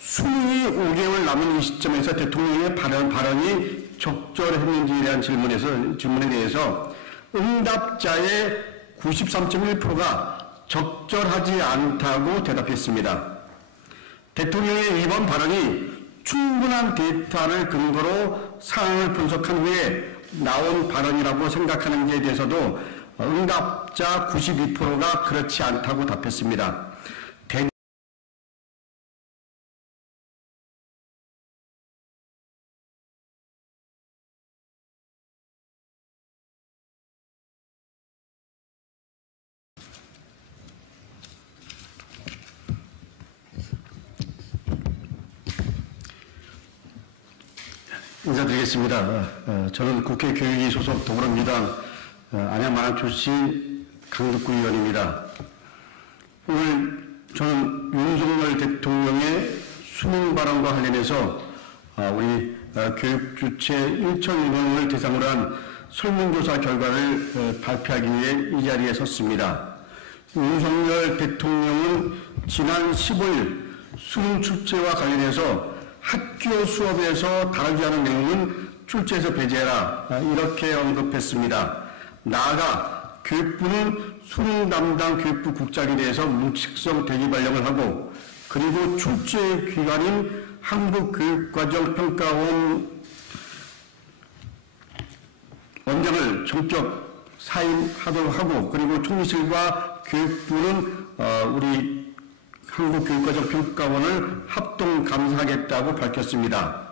수능이 5개월 남은 이 시점에서 대통령의 발언이 적절했는지에 대한 질문에 대해서 응답자의 93.1%가 적절하지 않다고 대답했습니다. 대통령의 이번 발언이 충분한 데이터를 근거로 상황을 분석한 후에 나온 발언이라고 생각하는지에 대해서도 응답자 92%가 그렇지 않다고 답했습니다. 인사드리겠습니다. 저는 국회 교육위 소속 더불어민주당 안양 마남 출신 강덕구 의원입니다. 오늘 저는 윤석열 대통령의 수능 발언과 관련해서 우리 교육주체 인천인원을 대상으로 한 설문조사 결과를 발표하기 위해 이 자리에 섰습니다. 윤석열 대통령은 지난 15일 수능 출제와 관련해서 학교 수업에서 다루지 않은 내용은 출제에서 배제해라 이렇게 언급했습니다. 나아가 교육부는 수능 담당 교육부 국장에 대해서 문칙성 대기 발령을 하고 그리고 출제 기관인 한국교육과정평가원 원장을 전격 사임하도록 하고 그리고 총리실과 교육부는 우리 한국교육과정평가원을 합동 감사하겠다고 밝혔습니다.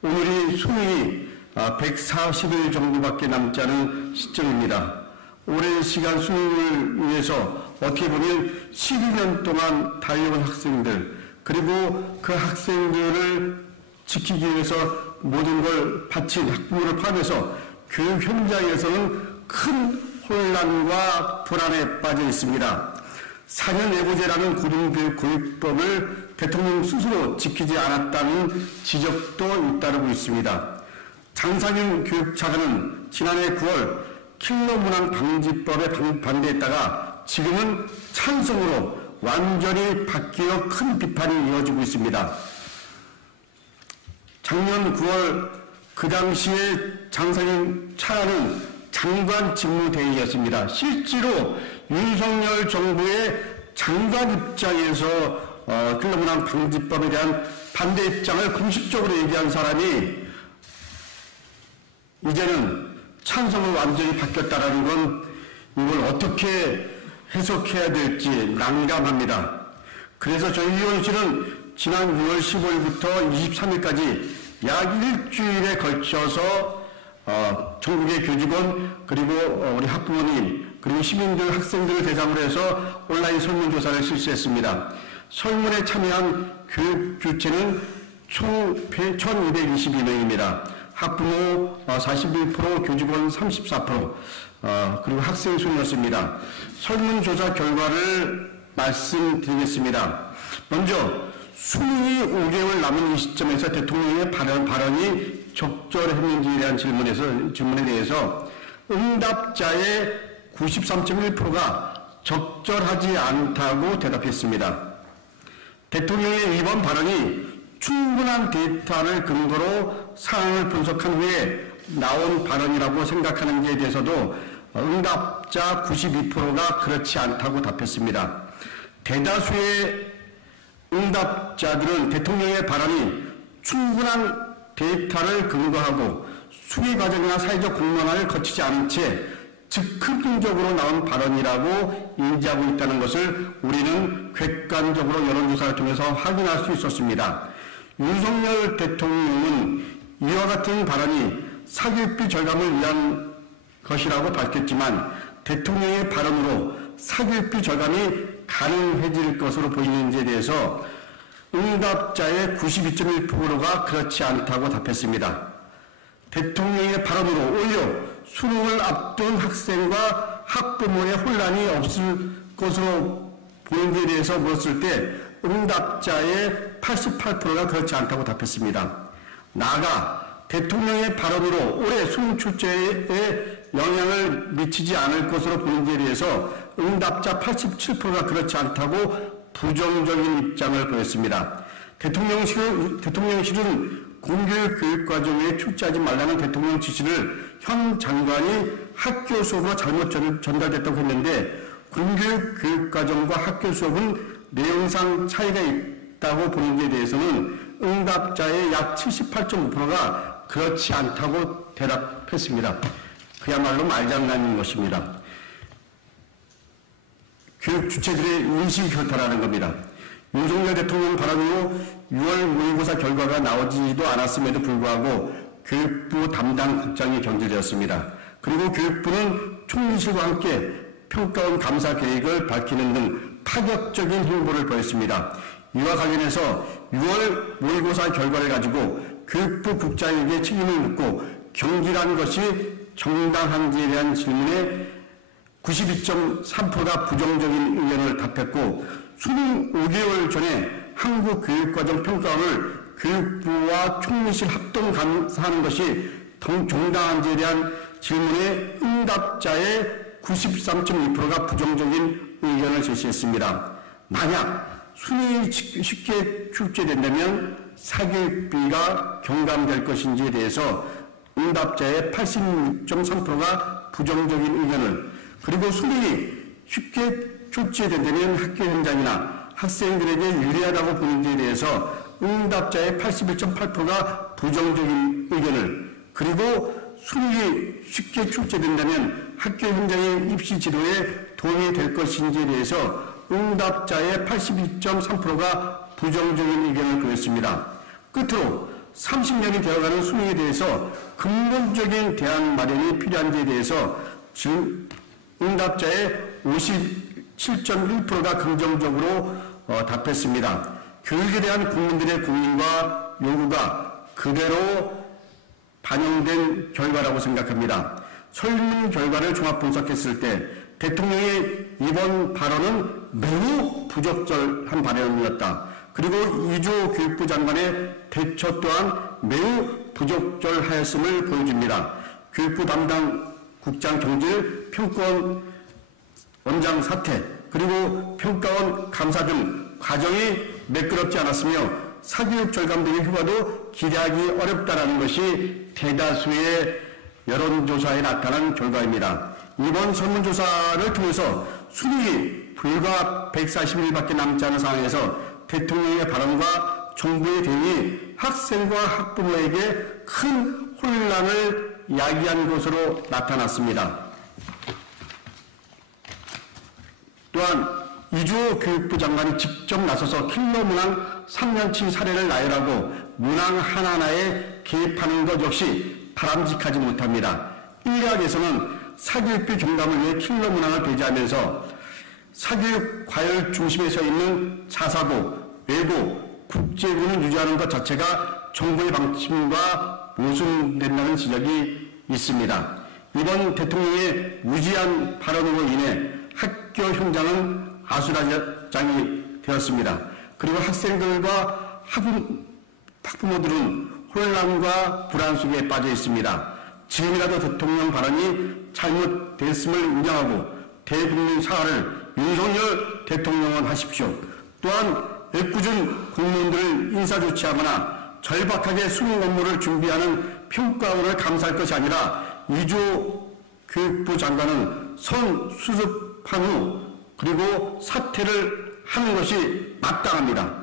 오늘이 수능이 140일 정도밖에 남지 않은 시점입니다. 오랜 시간 수능을 위해서 어떻게 보면 12년 동안 달려온 학생들 그리고 그 학생들을 지키기 위해서 모든 걸 바친 학부모를 포함해서 교육 현장에서는 큰 혼란과 불안에 빠져 있습니다. 4년 예고제라는 고등교육법을 대통령 스스로 지키지 않았다는 지적도 잇따르고 있습니다. 장상윤 교육차관은 지난해 9월 킬러 문항 방지법에 반대했다가 지금은 찬성으로 완전히 바뀌어 큰 비판이 이어지고 있습니다. 작년 9월 그 당시에 장상윤 차관은 장관 직무대행이었습니다. 실제로 윤석열 정부의 장관 입장에서 킬러 문항 방지법에 대한 반대 입장을 공식적으로 얘기한 사람이 이제는 찬성을 완전히 바뀌었다라는 건 이걸 어떻게 해석해야 될지 난감합니다. 그래서 저희 위원실은 지난 6월 15일부터 23일까지 약 일주일에 걸쳐서 전국의 교직원 그리고 우리 학부모님 그리고 시민들 학생들을 대상으로 해서 온라인 설문조사를 실시했습니다. 설문에 참여한 교육주체는 총 1222명입니다. 학부모 41%, 교직원 34%, 그리고 학생 순이었습니다. 설문조사 결과를 말씀드리겠습니다. 먼저 수능이 5개월 남은 이 시점에서 대통령의 발언이 적절했는지에 대한 질문에 대해서 응답자의 93.1%가 적절하지 않다고 대답했습니다. 대통령의 이번 발언이 충분한 데이터를 근거로 상황을 분석한 후에 나온 발언이라고 생각하는지에 대해서도 응답자 92%가 그렇지 않다고 답했습니다. 대다수의 응답자들은 대통령의 발언이 충분한 데이터를 근거하고 수기 과정이나 사회적 공론화를 거치지 않은 채 즉흥적으로 나온 발언이라고 인지하고 있다는 것을 우리는 객관적으로 여론조사를 통해서 확인할 수 있었습니다. 윤석열 대통령은 이와 같은 발언이 사교육비 절감을 위한 것이라고 밝혔지만 대통령의 발언으로 사교육비 절감이 가능해질 것으로 보이는지에 대해서 응답자의 92.1%가 그렇지 않다고 답했습니다. 대통령의 발언으로 오히려 수능을 앞둔 학생과 학부모의 혼란이 없을 것으로 보이는지에 대해서 물었을 때 응답자의 88%가 그렇지 않다고 답했습니다. 나아가 대통령의 발언으로 올해 수능 출제에 영향을 미치지 않을 것으로 보이는지에 대해서 응답자 87%가 그렇지 않다고 부정적인 입장을 보였습니다. 대통령실은 공교육 교육과정에 출제하지 말라는 대통령 지시를 현 장관이 학교 수업으로 잘못 전달됐다고 했는데, 공교육 교육과정과 학교 수업은 내용상 차이가 있다고 보는 데 대해서는 응답자의 약 78.5%가 그렇지 않다고 대답했습니다. 그야말로 말장난인 것입니다. 교육 주체들의 인식교탈하는 겁니다. 윤석열 대통령 발언으로 6월 모의고사 결과가 나오지도 않았음에도 불구하고 교육부 담당 국장이 경질되었습니다. 그리고 교육부는 총리실과 함께 평가원 감사 계획을 밝히는 등 파격적인 행보를 보였습니다. 이와 관련해서 6월 모의고사 결과를 가지고 교육부 국장에게 책임을 묻고 경질한 것이 정당한지에 대한 질문에 92.3%가 부정적인 의견을 답했고, 수능 5개월 전에 한국교육과정평가원을 교육부와 총리실 합동 감사하는 것이 정당한지에 대한 질문에 응답자의 93.2%가 부정적인 의견을 제시했습니다. 만약 수능이 쉽게 출제된다면 사교육비가 경감될 것인지에 대해서 응답자의 86.3%가 부정적인 의견을, 그리고 수능이 쉽게 출제된다면 학교 현장이나 학생들에게 유리하다고 보는지에 대해서 응답자의 81.8%가 부정적인 의견을, 그리고 수능이 쉽게 출제된다면 학교 현장의 입시 지도에 도움이 될 것인지에 대해서 응답자의 82.3%가 부정적인 의견을 보였습니다. 끝으로 30년이 되어가는 수능에 대해서 근본적인 대안 마련이 필요한지에 대해서 응답자의 57.1%가 긍정적으로 답했습니다. 교육에 대한 국민들의 고민과 요구가 그대로 반영된 결과라고 생각합니다. 설문 결과를 종합 분석했을 때 대통령의 이번 발언은 매우 부적절한 발언이었다. 그리고 이주호 교육부 장관의 대처 또한 매우 부적절하였음을 보여줍니다. 교육부 담당 국장 경질, 평가원 원장 사퇴, 그리고 평가원 감사 등 과정이 매끄럽지 않았으며 사교육 절감 등의 효과도 기대하기 어렵다는 것이 대다수의 여론조사에 나타난 결과입니다. 이번 설문조사를 통해서 수능이 불과 140일밖에 남지 않은 상황에서 대통령의 발언과 정부의 대응이 학생과 학부모에게 큰 혼란을 야기한 것으로 나타났습니다. 또한 이주호 교육부 장관이 직접 나서서 킬러 문항 3년치 사례를 나열하고 문항 하나하나에 개입하는 것 역시 바람직하지 못합니다. 일각에서는 사교육비 경감을 위해 킬러 문항을 배제하면서 사교육 과열 중심에 서 있는 자사고, 외고, 국제고는 유지하는 것 자체가 정부의 방침과 모순된다는 지적이 있습니다. 이번 대통령의 무지한 발언으로 인해 학교 현장은 아수라장이 되었습니다. 그리고 학생들과 학부모들은 혼란과 불안 속에 빠져 있습니다. 지금이라도 대통령 발언이 잘못됐음을 인정하고 대국민 사과를 윤석열 대통령은 하십시오. 또한 애꿎은 공무원들을 인사조치하거나 절박하게 수능 업무를 준비하는 평가원을 감사할 것이 아니라 이주호 교육부 장관은 수습한 후 그리고 사퇴를 하는 것이 마땅합니다.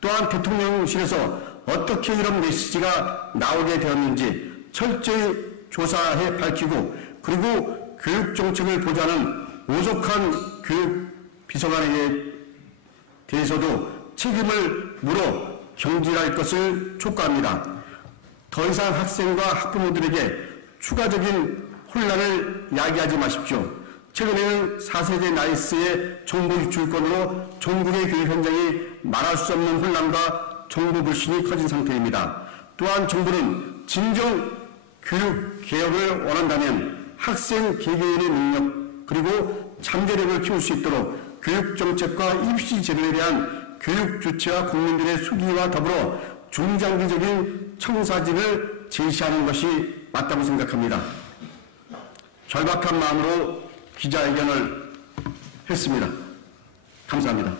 또한 대통령실에서 어떻게 이런 메시지가 나오게 되었는지 철저히 조사해 밝히고, 그리고 교육정책을 보좌하는 오죽한 교육비서관에게 대해서도 책임을 물어 경질할 것을 촉구합니다. 더 이상 학생과 학부모들에게 추가적인 혼란을 야기하지 마십시오. 최근에는 4세대 나이스의 정보 유출권으로 전국의 교육 현장이 말할 수 없는 혼란과 정보 불신이 커진 상태입니다. 또한 정부는 진정 교육 개혁을 원한다면 학생 개개인의 능력 그리고 잠재력을 키울 수 있도록 교육정책과 입시 제도에 대한 교육 주체와 국민들의 수기와 더불어 중장기적인 청사진을 제시하는 것이 맞다고 생각합니다. 절박한 마음으로 기자회견을 했습니다. 감사합니다.